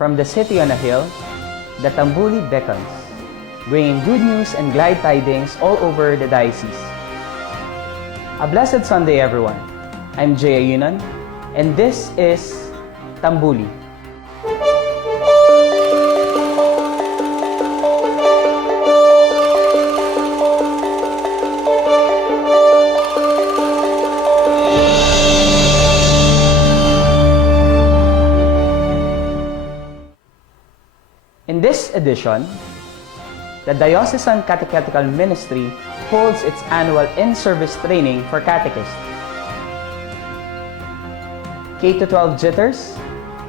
From the city on a hill, the Tambuli beckons, bringing good news and glad tidings all over the diocese. A blessed Sunday, everyone. I'm Jay Ayunan, and this is Tambuli. In this edition, the Diocesan Catechetical Ministry holds its annual in-service training for catechists. K-12 jitters?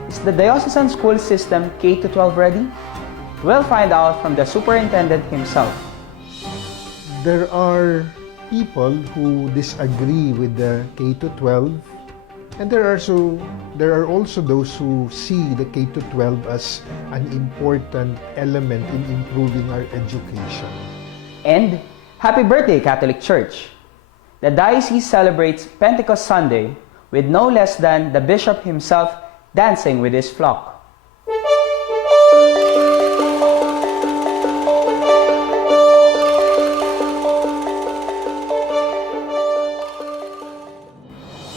Is the diocesan school system K-12 ready? We'll find out from the superintendent himself. There are people who disagree with the K-12, and there are also those who see the K-12 as an important element in improving our education. And happy birthday, Catholic Church! The diocese celebrates Pentecost Sunday with no less than the bishop himself dancing with his flock.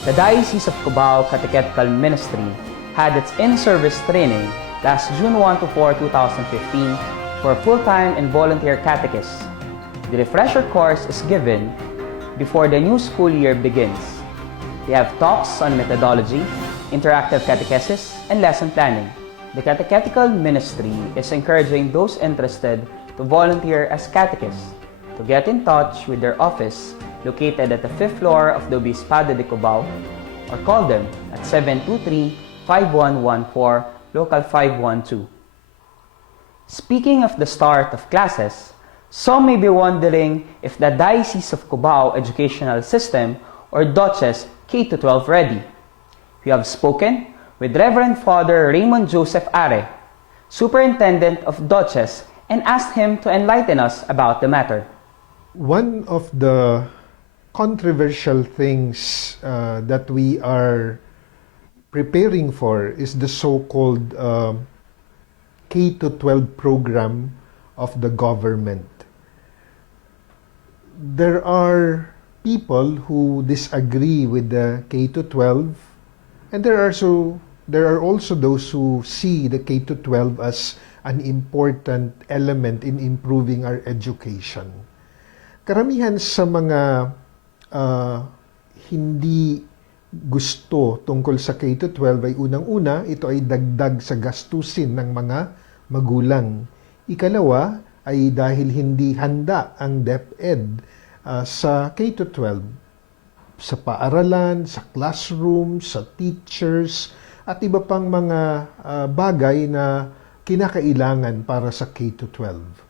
The Diocese of Cubao Catechetical Ministry had its in-service training last June 1 to 4, 2015 for full-time and volunteer catechists. The refresher course is given before the new school year begins. They have talks on methodology, interactive catechesis, and lesson planning. The Catechetical Ministry is encouraging those interested to volunteer as catechists. To get in touch with their office located at the 5th floor of the Obispado de Cubao, or call them at 723-5114, local 512. Speaking of the start of classes, some may be wondering if the Diocese of Cubao educational system or Diocese K-12 ready. We have spoken with Reverend Father Raymond Joseph Are, Superintendent of Diocese, and asked him to enlighten us about the matter. One of the controversial things that we are preparing for is the so-called K-12 program of the government. There are people who disagree with the K-12, and there are also those who see the K-12 as an important element in improving our education. Karamihan sa mga hindi gusto tungkol sa K-12 ay unang-una, ito ay dagdag sa gastusin ng mga magulang. Ikalawa ay dahil hindi handa ang DepEd sa K-12, sa paaralan, sa classroom, sa teachers, at iba pang mga bagay na kinakailangan para sa K-12.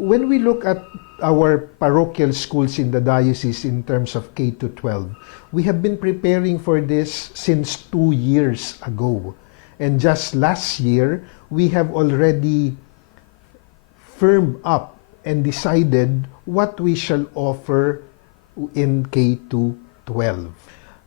When we look at our parochial schools in the diocese in terms of K-12, we have been preparing for this since 2 years ago. And just last year, we have already firmed up and decided what we shall offer in K-12.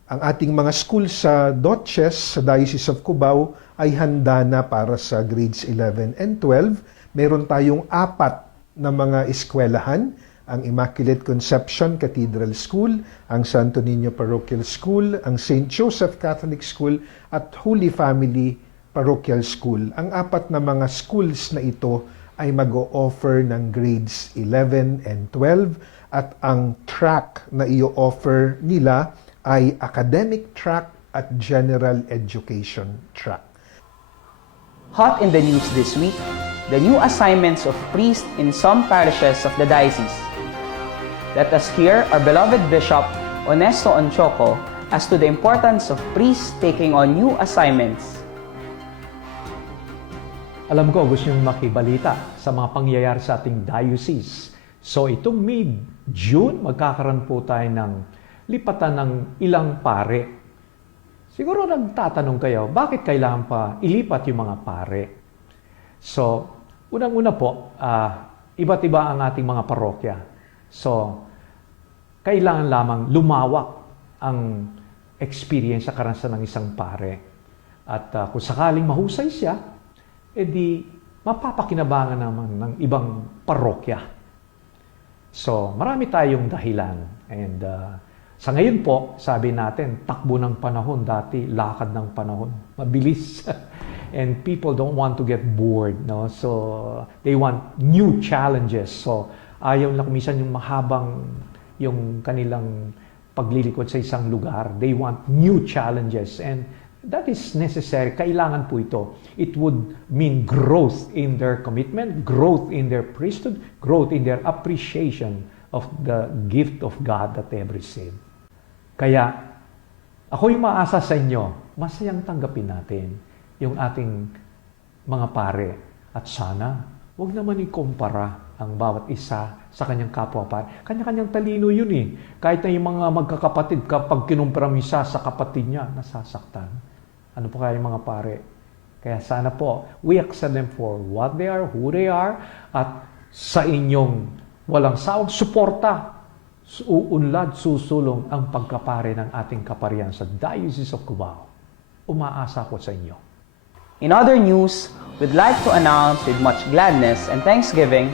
Ang ating mga schools sa Diocese, sa Diocese of Cubao, ay handa na para sa grades 11 and 12. Meron tayong 4 na mga eskwelahan, ang Immaculate Conception Cathedral School, ang Santo Niño Parochial School, ang St. Joseph Catholic School, at Holy Family Parochial School. Ang 4 na mga schools na ito ay mag-o-offer ng grades 11 and 12, at ang track na i-offer nila ay academic track at general education track. Hot in the news this week, the new assignments of priests in some parishes of the diocese. Let us hear our beloved Bishop Onesto Onchoco as to the importance of priests taking on new assignments. Alam ko, gusto niyong makibalita sa mga pangyayari sa ating diocese. So itong mid-June, magkakaroon po tayo ng lipatan ng ilang pare. Siguro nagtatanong kayo, bakit kailangan pa ilipat yung mga pare? So, unang-una po, iba't iba ang ating mga parokya. So, kailangan lamang lumawak ang experience sa karanasan ng isang pare. At kung sakaling mahusay siya, edi mapapakinabangan naman ng ibang parokya. So, marami tayong dahilan. And sa ngayon po, sabi natin, takbo ng panahon, dati lakad ng panahon. Mabilis. And people don't want to get bored, no? So, they want new challenges. So, ayaw lang minsan yung mahabang yung kanilang paglilingkod sa isang lugar. They want new challenges. And that is necessary. Kailangan po ito. It would mean growth in their commitment, growth in their priesthood, growth in their appreciation of the gift of God that they have received. Kaya, ako'y maasa sa inyo, masayang tanggapin natin yung ating mga pare. At sana, huwag naman ikumpara ang bawat isa sa kanyang kapwa pare. Kanya-kanyang talino yun eh. Kahit na yung mga magkakapatid, kapag kinumpara mo isa sa kapatid niya, nasasaktan. Ano po kaya yung mga pare? Kaya sana po, we accept them for what they are, who they are, at sa inyong walang sawang suporta, uunlad, susulong ang pagkapare ng ating kaparian sa Diocese of Cubao. Umaasa ko sa inyo. In other news, we'd like to announce with much gladness and thanksgiving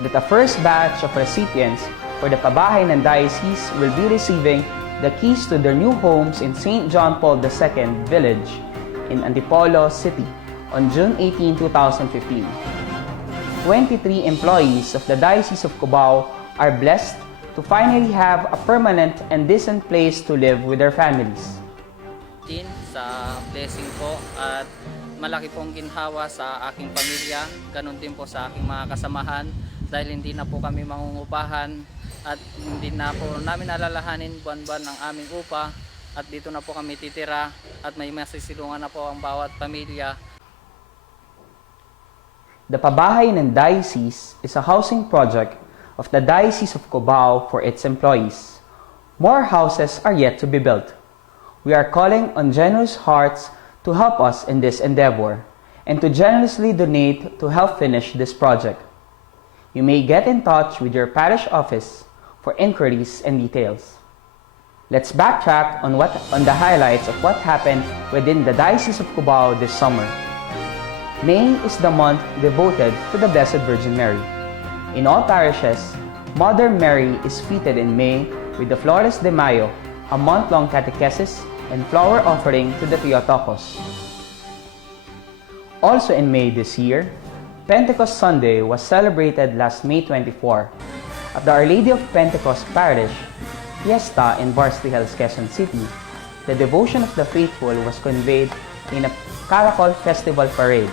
that the first batch of recipients for the pabahay ng Diocese will be receiving the keys to their new homes in St. John Paul II Village in Antipolo City on June 18, 2015. 23 employees of the Diocese of Cubao are blessed to finally have a permanent and decent place to live with their families. Sa blessing po at malaki pong ginhawa sa aking pamilya, ganun din po sa aking mga kasamahan dahil hindi na po kami mangungupahan at hindi na po namin alalahanin buwan-buwan ng aming upa at dito na po kami titira at may masisilungan na po ang bawat pamilya. The Pabahay ng Diocese is a housing project of the Diocese of Cubao for its employees. More houses are yet to be built. We are calling on generous hearts to help us in this endeavor and to generously donate to help finish this project. You may get in touch with your parish office for inquiries and details. Let's backtrack on the highlights of what happened within the Diocese of Cubao this summer. May is the month devoted to the Blessed Virgin Mary. In all parishes, Mother Mary is feted in May with the Flores de Mayo, a month-long catechesis and flower offering to the Theotokos. Also in May this year, Pentecost Sunday was celebrated last May 24 at the Our Lady of Pentecost Parish, Fiesta in Varsity Hills, Quezon City. The devotion of the faithful was conveyed in a Caracol Festival Parade.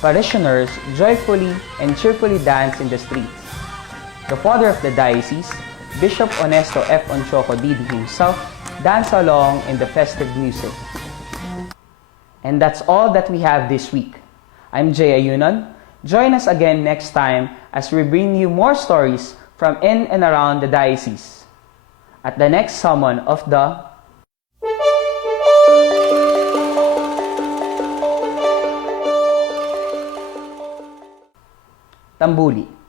Parishioners joyfully and cheerfully danced in the streets. The father of the diocese, Bishop Honesto F. Onchoco Didi himself, danced along in the festive music. And that's all that we have this week. I'm Jay Ayunon. Join us again next time as we bring you more stories from in and around the diocese. At the next sermon of the Tambuli.